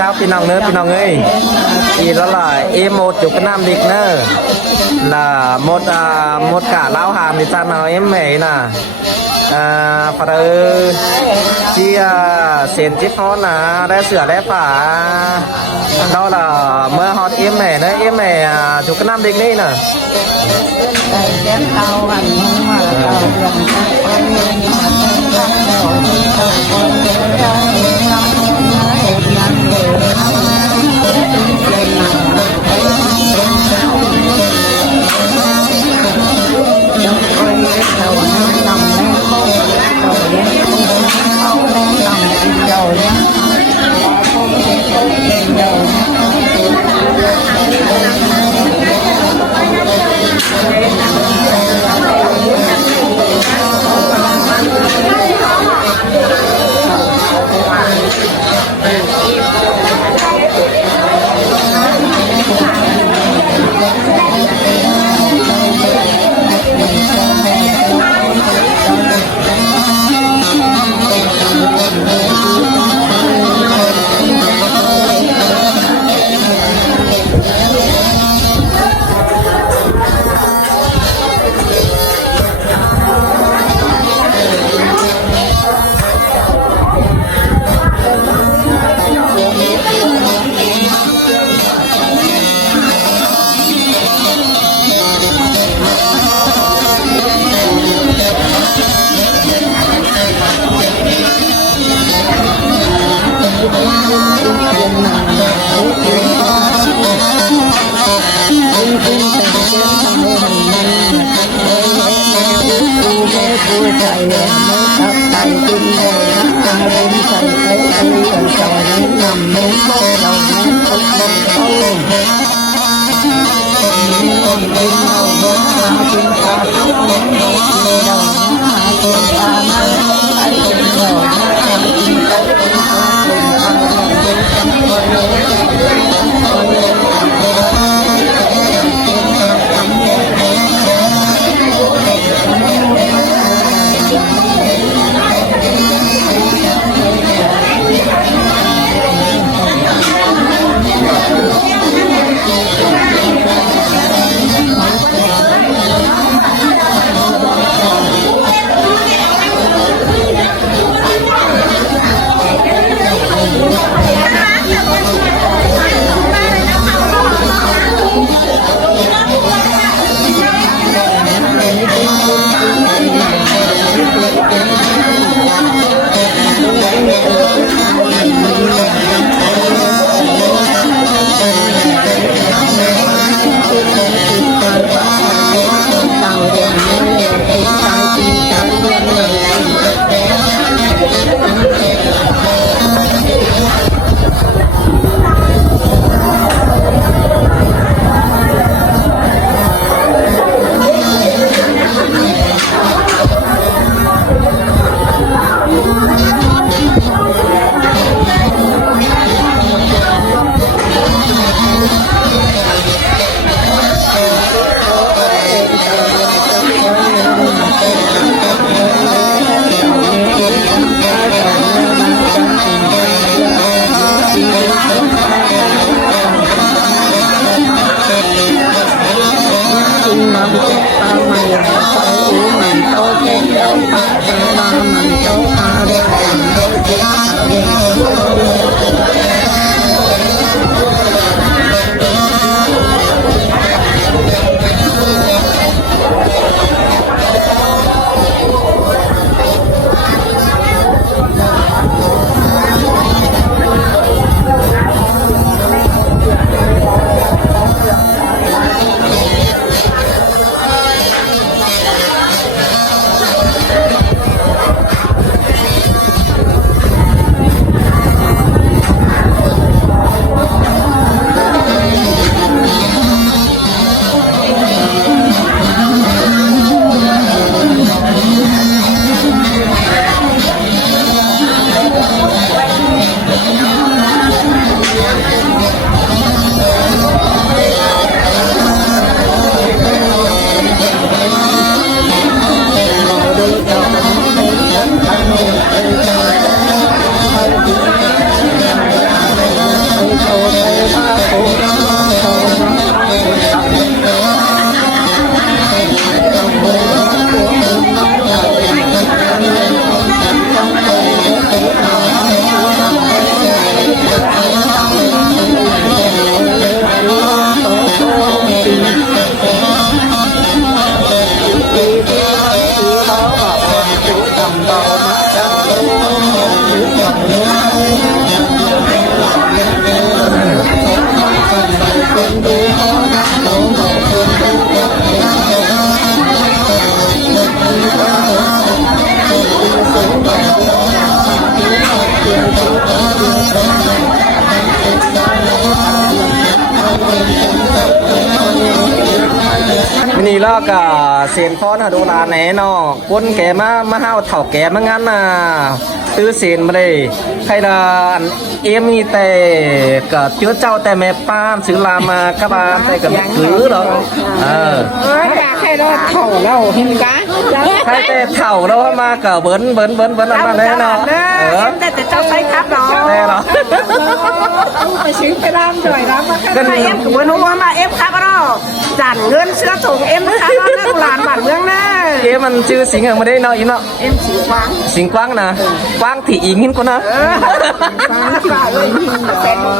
เช้าพี่น้องเนื้อพี่น้องเอ้ยอีแล้วล่ะเอหมดอยู่กับน้ำดิกเนอlà một một cả lão hàm thì sao nào em mày nè phải chi xịn chiếc con là đã sửa đấy phải đó là mưa hot em mày đấy em mày chụp cái nam định đi nè นี่แล้วก็เสียนฟ้อนหาดูลาแหน่เนาะคนแก่มาห้าวเถ่าแก่มางั้นน่ะตื้อเสียนมาเลยใครละเอ็มมีแต่ก็เชื้อเจ้าแต่แม่ป้ามซื้อลามากระบาแต่ก็ไม่ถือหรอกใครเราเถ่าเราเห็นกะใครแต่เถ่าแล้วมาก็เบิ้นมาเลยเนาะแต่เจ้าใช้ครับเนาะแต่หรอไปซื้อไปรำจ่อยรำมาก็เอ็มถือว่านู้ว่ามาเอ็มครับเราจันเงินเสื้อถุงเอ็มครับเราเรื่องหลานบ้านเมืองนะมันชื่อสิงห์มาได้เนาะอีเนาะเอ็มสิงกว้างนะกว้างที่อิงหินก็นะ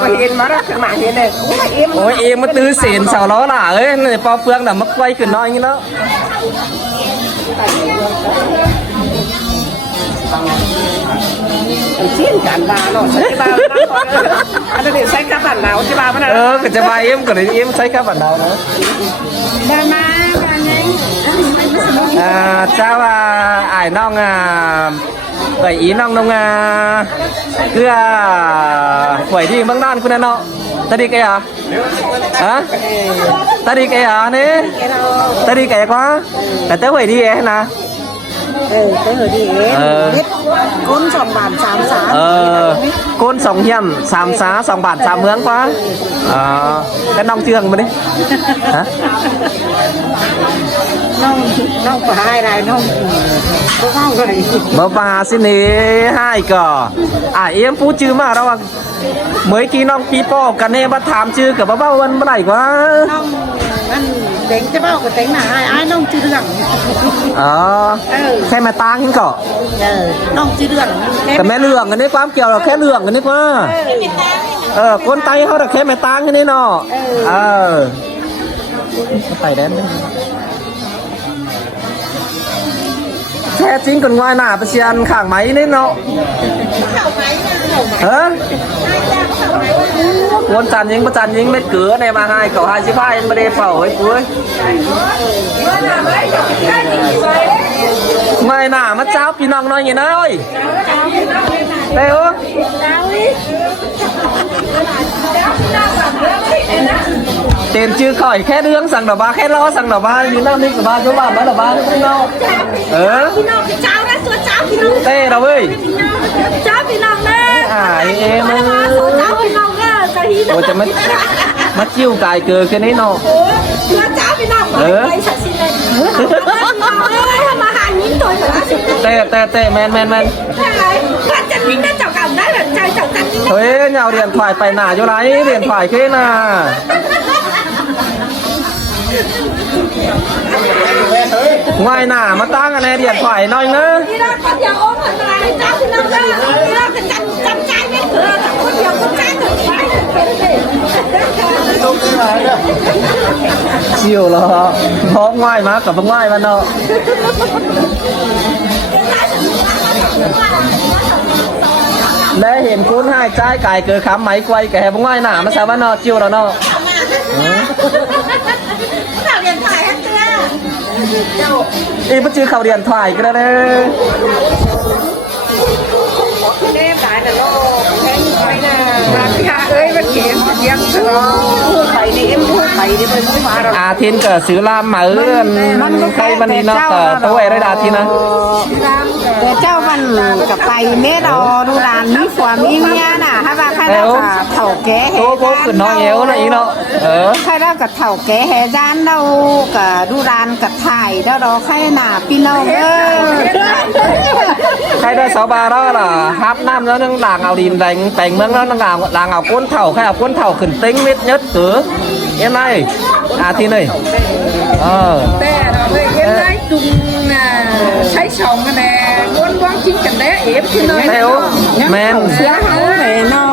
ไปเห็นมาแล้วขึ้นมาเห็นเลยโอ้ยเอ็มมาตื้อเสียนเสาล้อหล่ะเอ้ยปอเฟืองน่ะมักไว้ขึ้นน้อยอย่างนี้เนาะเชี่ยนกันบาเนาะใช่บาอันนี้ใช้กับบันดาวใช่บามันก็จะบาเอ็มก็เลยเอ็มใช้กับบันดาวเนาะเดินมากันยังเจ้าไอ้น้องไอ้อีน้องคือหวยที่เมืองด้านคุณเนาะตาดีแกอ่ะตาดีแกอ่ะนี่ตาดีแกกว่าแต่เต้หวยดีเองนะเต้หวยดีเองก้น2 บาท 3 สาก้น2 เฮียม 3 สา 2 บาท 3 เมืองกว่าcái nong trường mà đi hả nong của hai này nong mà bà xin đi hai cờ em phú chứ mà đâu mới khi nong pipo cần em bắt thảm chứ cả bao vân này quá anh tính cái bao của tính là ai nong chưa được xem mà tang những cỏ nong chưa đượcแต่แม่เรื่องกันนี่ความเกี่ยวเราแค่เรื่องกันนี่ว่าคนไตเขาแต่แค่แม่ตางกันนี่เนาะไตแดนแค่จริงกันง่ายหนาไปเชียนข่างไหมนี่เนาะวนจันยิงประจันยิงเม็ดเกลือในมาให้เขาให้ชิพายไม่ได้เป่าไอ้ปุ้ยไม่หนามาเจ้าพี่น้องน้อยอย่างน้อยเร็วเต็มชื่อข่อยแค่เรื่องสั่งดอกบ้าแค่ล้อสั่งดอกบ้าอยู่นั่งนี่กับบ้าช่วยบ้านมาดอกบ้าพี่น้องพี่น้องเจ้านะตัวเจ้าพี่น้องเต้เราเว้ยเจ้าพี่น้องนะเอ็มเจ้าพี่น้องนะโอ้จะมาจิ้วไก่เกลือแค่นี้เนาะเจ้าพี่น้องไปสักสิเลยมาหายิ้มตัวเต้แมนพันจะทิ้งได้เจ้ากันได้หรือใจเจ้ากันเฮ้ยเงาเรียนฝ่ายไปหนาอยู่ไรเรียนฝ่ายแค่น่ะง่ายหนามาตั้งกันในเรียนฝ่ายน้อยนะพี่น้องคนเดียวโอ้คนอะไรเจ้าพี่น้องเจ้าพี่น้องกันจำใจไม่เถื่อนคนเดียวคนใจถึงไปเชี่ยวเหรอพร้อมง่ายมากกับพง่ายมันเนาะได้เห็นคุณให้ใจไก่เกิดคำไหมไกวแก่พง่ายหนามาซะว่าเนาะเชี่ยวแล้วเนาะข่าวเรียนถ่ายให้เจ้ามันชื่อข่าวเรียนถ่ายกันเลยเล่มหลายแต่โลกแค่นี้ไปนะร้านค้าเอ้ยมันเขียนยังตลอดพูดไปนี่เอ็มพูดไปนี่มันไม่มาหรอกอาทินเกิดซื้อลามมามันใครมันนี่เนาะตัวเอได้ดาทีนะแต่เจ้ามันกับไปเม็ดเอาดูร้านมีฝัวมีเมียน่ะถ้าว่าใครเราเถ่าแก่แห่โตขึ้นน้อยเอวนะอีเนาะใครเรากับเถ่าแก่แห่ด้านเรากับดูร้านกับถ่ายแล้วเราใครหนาพี่น้องใครได้สาวบาร์ล่ะฮับน้ำแล้วนึงด่างเอาดินแดงแต่งเมืองแล้วนึงด่างเอาก้นเถ่าใครเอาก้นเถ่าขึ้นติ้งมิดยัดเกือเอ็นไงทีนี่แต่เราเลยเอ็นไงจุงน่ะใช้สองกันแน่วนว่างชิ้นกันแน่เอฟที่เลยแมนเสียหายเลยเนาะ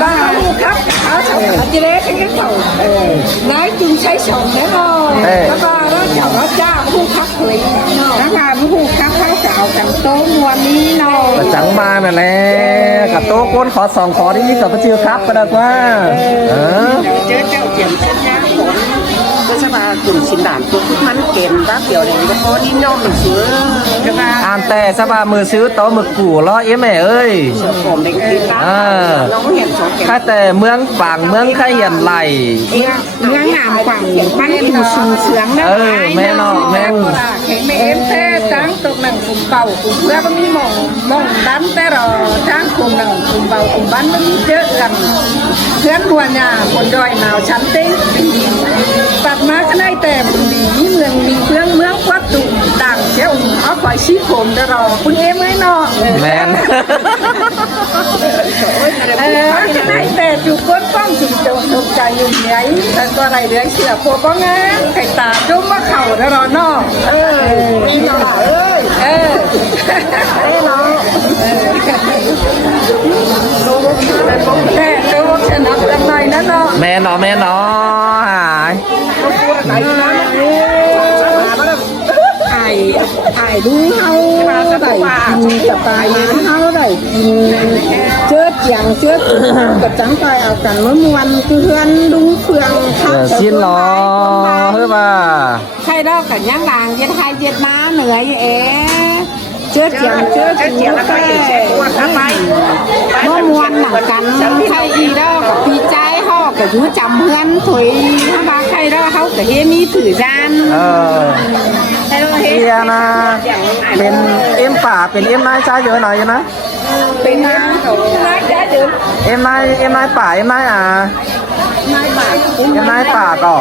บ้าลูกครับเอาสองจีเล่ทั้งนั้นเขานายจุงใช้สองแน่นอนแล้วก็เราเจ้าเราจ้าผู้คับเลยเนาะนะคะผู้คับเขาจะเอาจังโต๊ะมวนนี้เนาะจังมาน่ะแหละกับโต๊ะก้นขอสองขอนี่กับพระเจ้าครับก็ได้ว่าเจอเจ้าเจียมเส้นยางผล ก็จะมาcùng xin đàn cũng hắn kèm bác kiểu này có đi nhau mình sửa cái ba อ่านแต่สบายมือซื้อโต๊ะหมึกกู่ล้อเอ๊ะแม่เอ้ย ผมđánh cái bác nó có hiện số kèm ข้าแต่เมืองปังเมืองข้าเหียนไหล เมืองงามฝั่งบ้านกินสูงเสียงนะ แม่นอแม่น เห็นไหมเอ็มแท้จ้างตกหนังกลุ่มเก่ากลุ่มเพื่อมันมีหม่องดันแต่รอจ้างกลุ่มหนังกลุ่มเบากลุ่มบ้านมันมีเยอะกันเพื่อนบัวหน้าคนดอยหนาวชั้นเต้งตัดมาก็ได้แต่บุญดีมีเมืองมีเมืองวัดตุ่มต่างเจ้าเอาปล่อยชี้ผมแต่รอคุณเอ็มไม่นอก แมน จะได้แต่จุกก้นป้องจุกจงตกใจอยู่ไหนแต่ก็ไรเรื่องเสียพวกก็งานไข่ตาจุ่มมาเข่าแต่รอนอกนี่หน่อยนี่เนาะแต่ตัวชนะกันหน่อยนะเนาะ แม่นอแม่นอหาย ไอ้ดูเฮาได้กินสบายเฮาได้กินเชื้อเจียงเชื้อกับจังไปเอากันเมื่อวันคือเพื่อนดูเฟือง สิ้นล้อเฮ้ยป่า ใช่แล้วกันยังลางเย็ดไทยเย็ดมาเหนื่อยเอ๋เชื้อเจียงเชื้อเจียงแล้วก็เชื้อตัวข้างในเมื่อมวนหนังกันใครอีแล้วกับปีใจห่อกับยูจำเพื่อนถุยถ้ามาใครแล้วเขากับเฮมีถือจาน เฮียนะเป็นเอ็มป่าเป็นเอ็มนายจ้าเยอะหน่อยนะ เป็นนายได้เดิม เอ็มนายป่าเอ็มนายนายป่า เอ็มนายป่าก็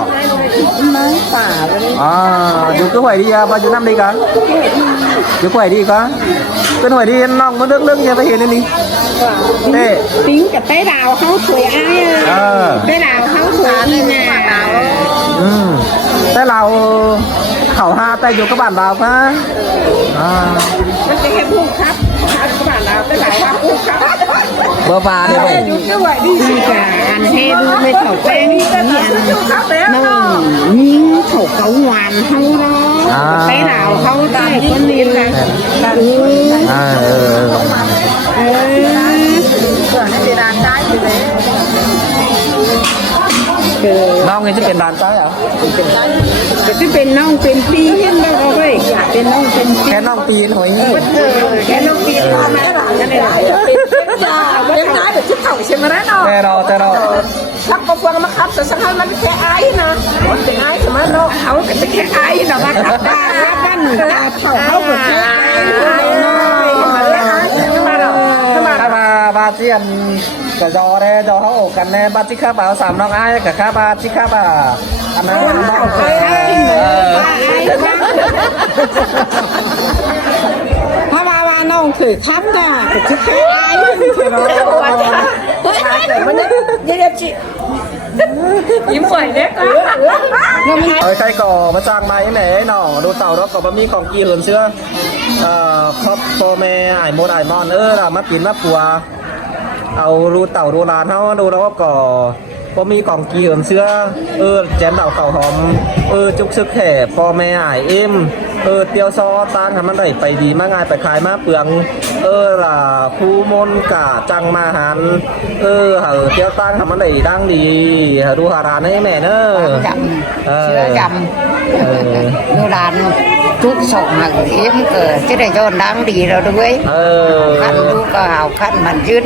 นายป่าเลย อยู่cứ hỏi đi bao nhiêu năm đi cả cứ hỏi đi cả cứ hỏi đi nó mới nước nhà phải hiện lên đi đây ติ้งกับเต้ดาวเขาสวยอ้ายเต้ดาวเขาสวยนี่นะ แต่เราเขาหาแต่อยู่กับบ้านเราปะ มันจะแค่พูดครับบ้านเราเต้ดาวเขาพูดครับ เบอร์ฟ้าเนี่ยไป อยู่ก็ไหวดีจ้ะอันเฮดูไม่เข่าแป้งนี่อันน้องยิงเข่าเกาหวานเขาเนาะเต้ดาวเขาได้คนนี้นะน้องนี่จะเป็นด่านซ้ายเหรอ ก็จะเป็นน้องเป็นปีเห็นแล้วก็เว้ยเป็นน้องเป็นปี แค่น้องปีนหอย แค่น้องปีพ่อแม่หลานกันเลยเป็นจ้าเป็นนายแบบชุดเข่าใช่ไหมนะเนาะ แต่เรา ชักกระเฟืองมาครับแต่สักให้มันแค่ไอ้นะมันเป็นไอ้ใช่ไหมเนาะเขาเป็นแค่ไอ้นะว่าขับได้บ้านเขาแบบแค่ไอ้น้อยบาเจียนกับจอเด้จอเขาอกกันแน่บาจิข้าบ่าวสามน้องไอ้กับข้าบาจิข้าบ่าอันนั้นน้องถ้าว่าน้องถือทับจ้ะก็จะแค่ไอ้ถือเนาะมันเนี่ยจิยิ้มสวยเด็กใครก่อมาจ้างมาไอ้แม่ไอ้หน่อดูเต่ารถกับบะหมี่ของกีเหลือเสื้อครอบพ่อแม่ไอ้โมดไอ้มอนเรามาปินมาปัวเอารูเต่ารูลานเขาดูแล้วก็ก็มีของกีเหลือเสื้อแจนเต่าเต่าหอมจุกซึกแห่พ่อแม่ไอ้เอ็มเตียวซอตั้งทำมันได้ไปดีมากง่ายไปขายมาเปลืองล่ะผู้มนกะจังมาหันเตียวตั้งทำมันได้ดังดีดูหาร้านให้แม่เนอะเชื่อจำดูร้านทุกสองหักเอ็มเกิดจะได้ยอดดังดีเราด้วยขั้นดูก็เอาขั้นมันยืน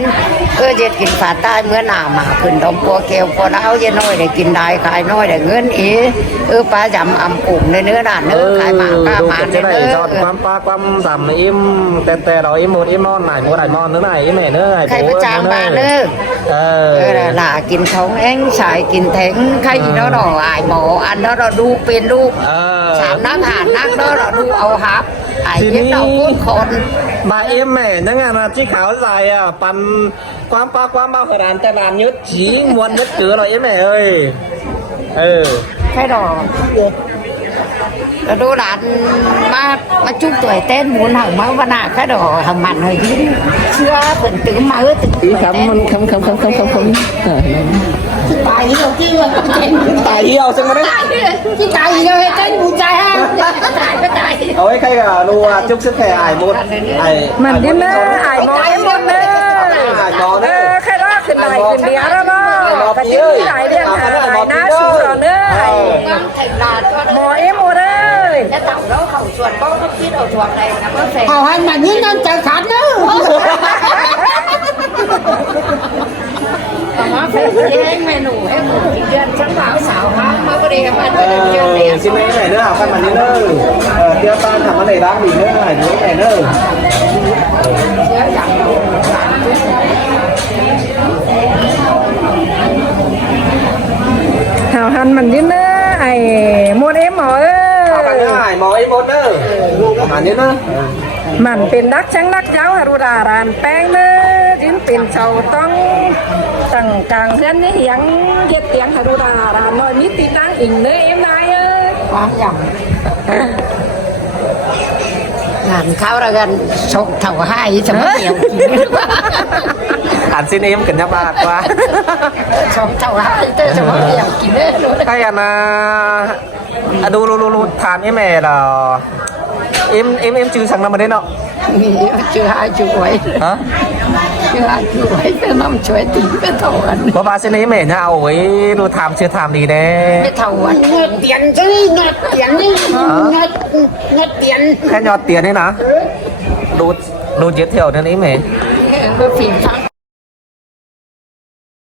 เย็ดกินฝาใต้เมื่อหนามาขึ้นดมปัวเกลพอแล้วเย็นน้อยได้กินได้ขายน้อยได้เงินปลาจำอำปุ่มในเนื้อด่านเนื้อขายหมาป้ามาจะได้จอดความปลาความสามอิ่มแต่เราอิ่มหมดอิ่มนอนไหนหมดไหนนอนเนื้อไหนอิ่มไหนเนื้อไหนใครประจางบ้านเนื้อล่ะกินท้องเอ็งสายกินแทงใครđó đỏ ai mổ ăn đó là đu pin đu sám nắng hàn nắng đó là đu ao háp ai biết đâu cốt khôn มาเอ็มแม่นั่งงานที่ขาวใส่ปันความปลาความบ้าขนาดแต่ลานยึดจีมวนยึดเจือเลยเอ็มแม่เอ้ยcái đỏ đu đạn mà chúc tuổi tên muốn hỏng máu và nạ cái đỏ hỏng mặn hồi chứ chưa phần tử máu tử không tài gì đâu chứ tài gì đâu xem đấy chứ tài gì đâu cái bùn trai ha tài ôi cái đu chúc sức khỏe ai một ai mình đi mơ ai mò em môn mơ ไอ้มอเนี่ย แค่ว่าขึ้นหน่อยขึ้นเดียวแล้วเนาะ กระดิ่งหลายเรื่องหาหลายหน้าสู้ต่อเนื่องหมอเอ็มโมเลย จะทำแล้วเขาส่วนบ้องก็คิดเอาส่วนอะไรนะเพื่อเสร็จ เอาให้มันยิ่งนั่นใจขาดเนอะมาเป็นเลี้ยงเมนูให้หมูกินเดือนชั้นบ่าวสาวห้ามมาบริการมันเป็นเดือนเนี่ย xin mấy này nữa học căn bản đi nữa tiêu tan thằng cái này đang bị nữa này nữa này nữa หาวหันมันยืนเนอะไอ้โมเดมหมอเอ้ học căn nữa này mò ấy một nữa hẳn đi nữa มันเป็นนักช่างนักเจ้าฮารุดารานแป้งเนอะยืนเป็นเจ้าต้องตั้งกลางเพื่อนนี่เหียงเย็ดเตียงฮารุดารานน้อยมิติตั้งอิงเนอะเอ็มนายเอ้ย ความอย่างงานเขาละกันชกเท่าให้จะไม่เกี่ยว hẳn xin em cần nhắc bạc quá ชกเท่าให้จะไม่เกี่ยวกินได้เลย hay là đu lu lu lu thàm em mẹ là em trừ sang năm ở đây nọ มีชื่อให้ช่วย hả ชื่อให้ช่วยเป็นน้ำช่วยตีเป็นเท่ากัน có ba xin em mẹ nhau với đu thàm chưa thàm gì đấy ไม่เท่ากันเงินเตียนซื้อเงินเตียนนี่เงินเตียน cái nhọt tiền đấy nè đu đu giới thiệu đến ấy mẹ เมื่อฝีฟัง